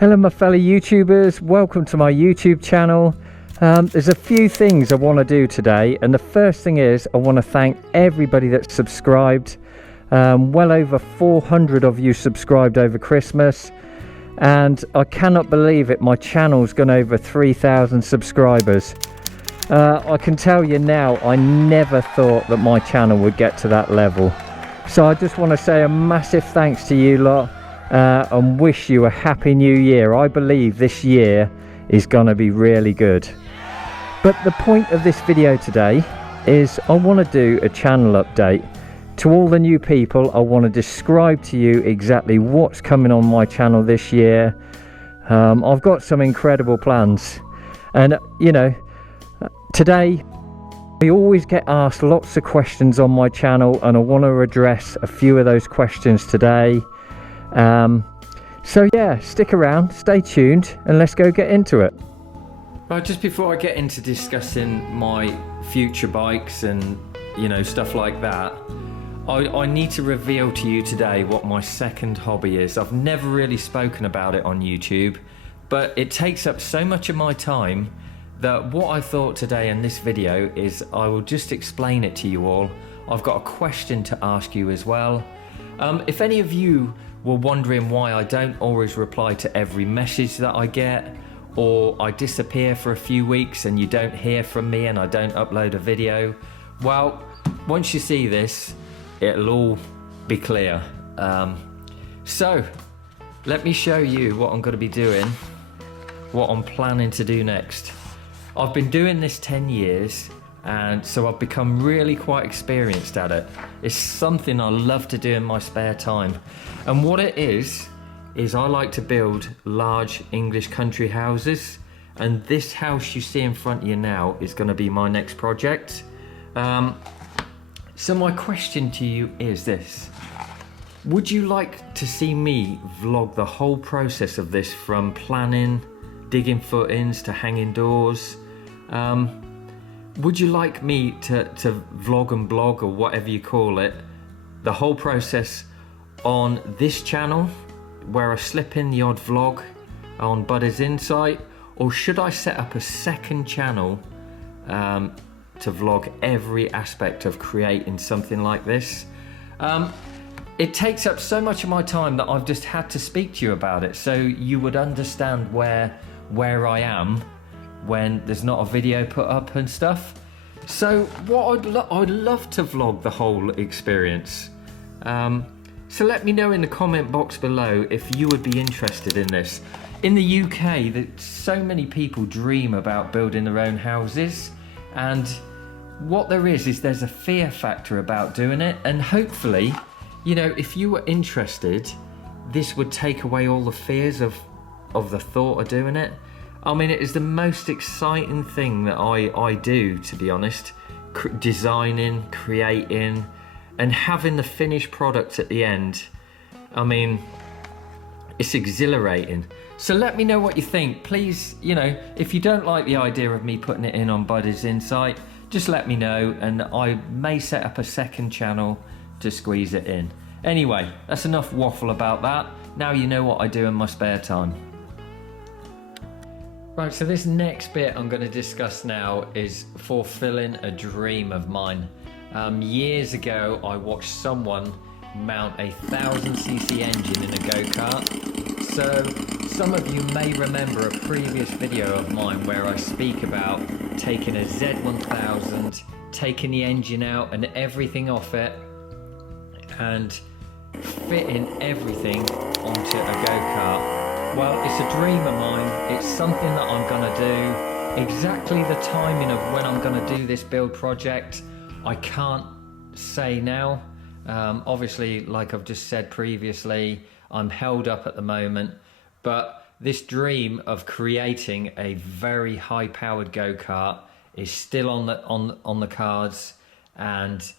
Hello my fellow YouTubers, welcome to my YouTube channel. There's a few things I want to do today, and the first thing is I want to thank everybody that's subscribed. Well over 400 of you subscribed over Christmas, and I cannot believe it, my channel's gone over 3,000 subscribers. I can tell you now, I never thought that my channel would get to that level. So I just want to say a massive thanks to you lot. And wish you a happy new year. I believe this year is gonna be really good. But the point of this video today is I want to do a channel update. To all the new people, I want to describe to you exactly what's coming on my channel this year. I've got some incredible plans, and you know, today I always get asked lots of questions on my channel, and I want to address a few of those questions today. So yeah, stick around, stay tuned, and let's go get into it. Right, just before I get into discussing my future bikes and stuff like that, I need to reveal to you today what my second hobby is. I've never really spoken about it on YouTube, but it takes up so much of my time that what I thought today in this video is I will just explain it to you all. I've got a question to ask you as well. If any of you were wondering why I don't always reply to every message that I get, or I disappear for a few weeks and you don't hear from me and I don't upload a video, well, once you see this, it'll all be clear. So let me show you what I'm going to be doing, what I'm planning to do next. I've been doing this 10 years, and so I've become really quite experienced at it. It's something I love to do in my spare time. And what it is I like to build large English country houses, and this house you see in front of you now is going to be my next project. So my question to you is this: would you like to see me vlog the whole process of this, from planning, digging footings to hanging doors? Would you like me to vlog and blog, or whatever you call it, the whole process on this channel, where I slip in the odd vlog on Buddy's Insight? Or should I set up a second channel to vlog every aspect of creating something like this? It takes up so much of my time that I've just had to speak to you about it, so you would understand where I am when there's not a video put up and stuff. So what I'd love to vlog the whole experience. So let me know in the comment box below if you would be interested in this. In the UK, so many people dream about building their own houses, and what there is there's a fear factor about doing it, and hopefully, if you were interested, this would take away all the fears of the thought of doing it. I mean, it is the most exciting thing that I do, to be honest. Designing, creating, and having the finished product at the end. I mean, it's exhilarating. So let me know what you think. Please, if you don't like the idea of me putting it in on Buddy's Insight, just let me know, and I may set up a second channel to squeeze it in. Anyway, that's enough waffle about that. Now you know what I do in my spare time. Right, so this next bit I'm going to discuss now is fulfilling a dream of mine. Years ago, I watched someone mount a 1000cc engine in a go-kart. So some of you may remember a previous video of mine where I speak about taking a Z1000, taking the engine out and everything off it, and fitting everything onto a go-kart. Well, it's a dream of mine. It's something that I'm gonna do. Exactly the timing of when I'm gonna do this build project, I can't say now. Obviously, like I've just said previously, I'm held up at the moment, but this dream of creating a very high-powered go-kart is still on the cards, and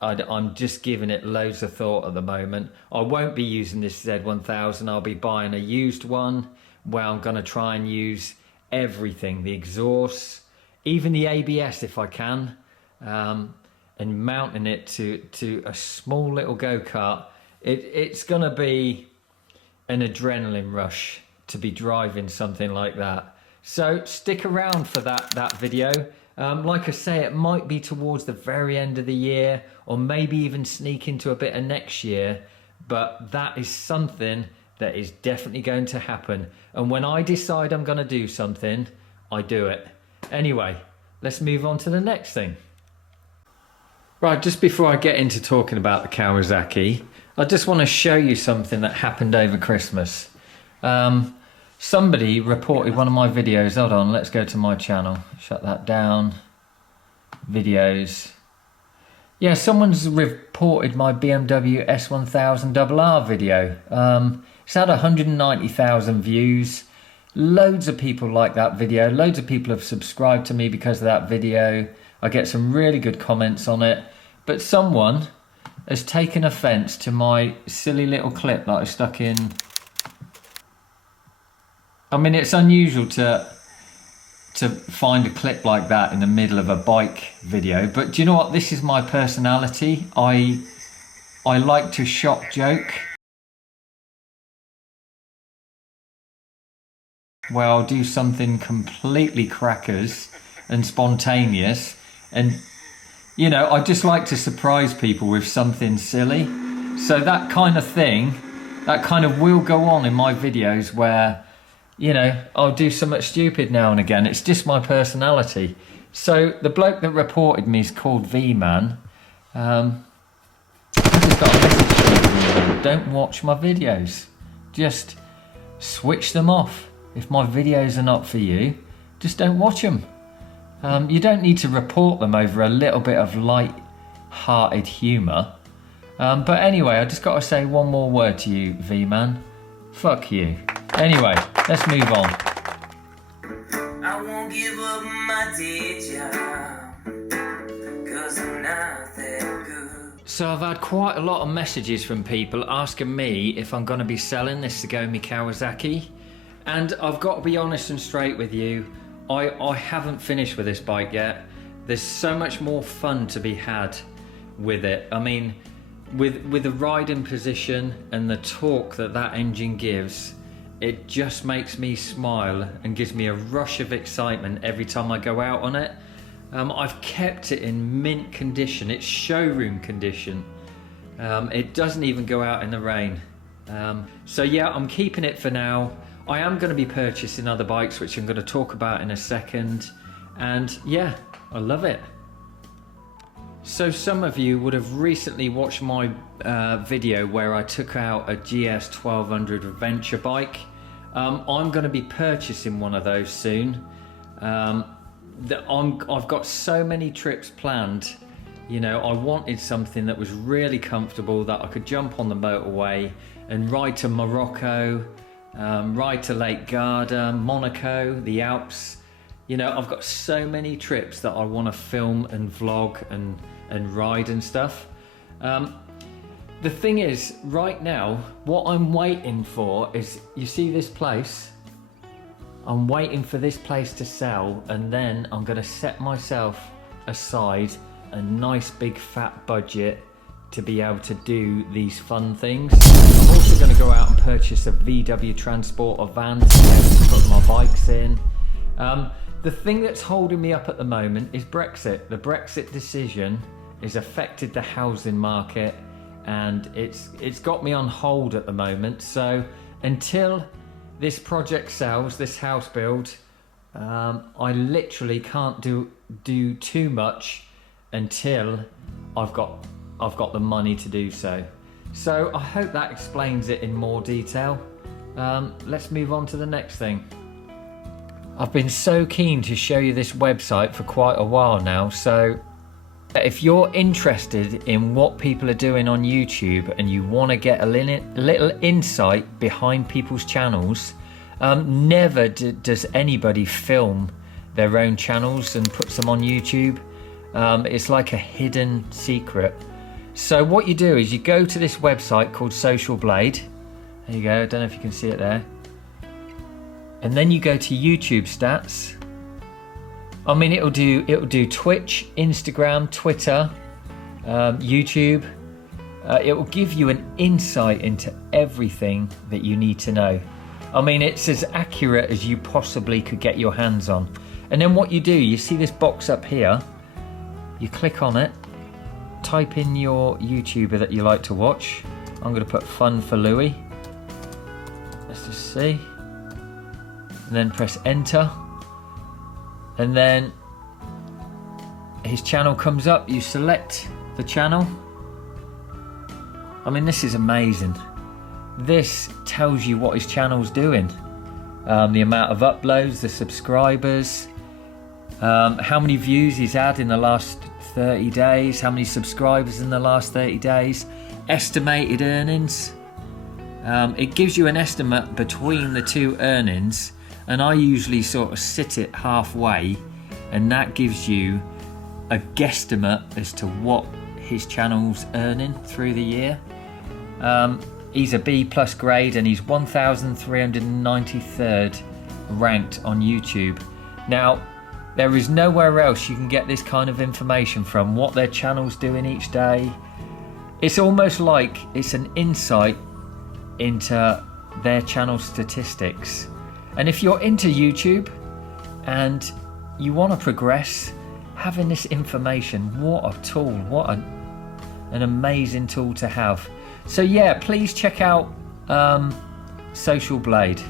I'm just giving it loads of thought at the moment. I won't be using this Z1000. I'll be buying a used one where I'm going to try and use everything, the exhaust, even the ABS if I can, and mounting it to a small little go-kart. It's going to be an adrenaline rush. to be driving something like that. So stick around for that video. Like I say, it might be towards the very end of the year, or maybe even sneak into a bit of next year, but that is something that is definitely going to happen. And when I decide I'm going to do something, I do it. Anyway, let's move on to the next thing. Right, just before I get into talking about the Kawasaki, I just want to show you something that happened over Christmas. Somebody reported one of my videos. Hold on, let's go to my channel. Shut that down. Videos. Yeah, someone's reported my BMW S1000RR video. It's had 190,000 views. Loads of people like that video. Loads of people have subscribed to me because of that video. I get some really good comments on it. But someone has taken offence to my silly little clip that I stuck in. I mean, it's unusual to find a clip like that in the middle of a bike video, but do you know what? This is my personality. I like to shock joke. Where I'll do something completely crackers and spontaneous, and you know, I just like to surprise people with something silly. So that kind of thing, that kind of will go on in my videos where, you know, I'll do something stupid now and again. It's just my personality. So the bloke that reported me is called V-Man. I just got a message from V-Man. Don't watch my videos. Just switch them off. If my videos are not for you, just don't watch them. You don't need to report them over a little bit of light-hearted humour. But anyway, I just got to say one more word to you, V-Man. Fuck you. Anyway, let's move on. I won't give up my day job, 'cause I'm not that good. So I've had quite a lot of messages from people asking me if I'm going to be selling this Tacoma Kawasaki. And I've got to be honest and straight with you, I haven't finished with this bike yet. There's so much more fun to be had with it. I mean, with the riding position and the torque that engine gives, it just makes me smile and gives me a rush of excitement every time I go out on it. I've kept it in mint condition. It's showroom condition. It doesn't even go out in the rain. So yeah, I'm keeping it for now. I am going to be purchasing other bikes, which I'm going to talk about in a second. And yeah, I love it. So some of you would have recently watched my video where I took out a GS 1200 adventure bike. I'm going to be purchasing one of those soon. I've got so many trips planned. You know, I wanted something that was really comfortable, that I could jump on the motorway and ride to Morocco, ride to Lake Garda, Monaco, the Alps. You know, I've got so many trips that I want to film and vlog and ride and stuff. The thing is, right now, what I'm waiting for is, you see this place? I'm waiting for this place to sell, and then I'm going to set myself aside a nice big fat budget to be able to do these fun things. I'm also going to go out and purchase a VW Transporter van to put my bikes in. The thing that's holding me up at the moment is Brexit. The Brexit decision has affected the housing market, and it's got me on hold at the moment. So until this project sells, this house build, I literally can't do too much until I've got the money to do so. So I hope that explains it in more detail. Let's move on to the next thing. I've been so keen to show you this website for quite a while now, so if you're interested in what people are doing on YouTube and you want to get a little insight behind people's channels, never does anybody film their own channels and puts them on YouTube. It's like a hidden secret. So what you do is you go to this website called Social Blade. There you go, I don't know if you can see it there. And then you go to YouTube stats. I mean, it'll do Twitch, Instagram, Twitter, YouTube. It will give you an insight into everything that you need to know. I mean, it's as accurate as you possibly could get your hands on. And then what you do, you see this box up here, you click on it, type in your YouTuber that you like to watch. I'm going to put Fun for Louis. Let's just see. And then press enter. And then his channel comes up, you select the channel. I mean, this is amazing. This tells you what his channel's doing. The amount of uploads, the subscribers, how many views he's had in the last 30 days, how many subscribers in the last 30 days, estimated earnings. It gives you an estimate between the two earnings, and I usually sort of sit it halfway, and that gives you a guesstimate as to what his channel's earning through the year. He's a B+ grade and he's 1,393rd ranked on YouTube. Now, there is nowhere else you can get this kind of information from, what their channel's doing each day. It's almost like it's an insight into their channel statistics. And if you're into YouTube and you want to progress, having this information, what a tool, what an amazing tool to have. So yeah, please check out Social Blade.